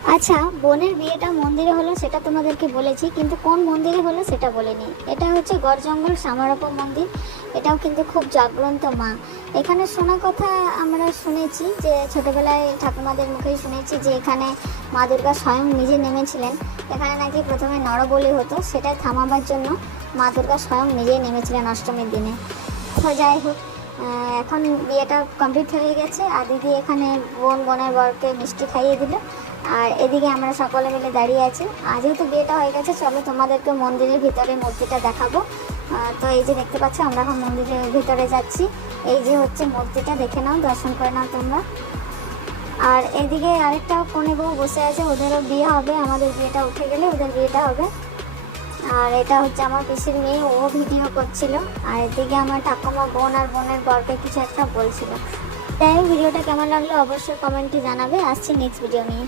আচ্ছা, বোনের বিয়েটা মন্দিরে হলো সেটা তোমাদেরকে বলেছি, কিন্তু কোন মন্দিরে হলো সেটা বলিনি। এটা হচ্ছে গড়জঙ্গল সামারপ্পা মন্দির। এটাও কিন্তু খুব জাগ্রন্ত মা। এখানে শোনা কথা আমরা শুনেছি যে ছোটবেলায় ঠাকুমাদের মুখেই শুনেছি যে এখানে মা দুর্গা স্বয়ং নিজে নেমেছিলেন। এখানে নাকি প্রথমে নরবলি হতো, সেটা থামাবার জন্য মা দুর্গা স্বয়ং নিজেই নেমেছিলেন অষ্টমীর দিনে। তো যাই হোক, এখন বিয়েটা কমপ্লিট হয়ে গেছে, আর দিদি এখানে বোনের বরকে মিষ্টি খাইয়ে দিল। আর এদিকে আমরা সকলে মিলে দাঁড়িয়ে আছি। যেহেতু বিয়েটা হয়ে গেছে, চলো তোমাদেরকে মন্দিরের ভিতরে মূর্তিটা দেখাবো। তো এই যে দেখতে পাচ্ছ, আমরা এখন মন্দিরের ভিতরে যাচ্ছি। এই যে হচ্ছে মূর্তিটা, দেখে নাও, দর্শন করে নাও তোমরা। আর এদিকে আরেকটা কনে বউ বসে আছে, ওদেরও বিয়ে হবে। আমাদের বিয়েটা উঠে গেলে ওদের বিয়েটা হবে। আর এটা হচ্ছে আমার পিসির মেয়ে, ও ভিডিও করছিল। আর এদিকে আমার ঠাকুমা বোন আর বোনের বরকে কিছু একটা বলছিল। তাই ভিডিওটা কেমন লাগলো অবশ্যই কমেন্টে জানাবে। আসছি নেক্সট ভিডিও নিয়ে।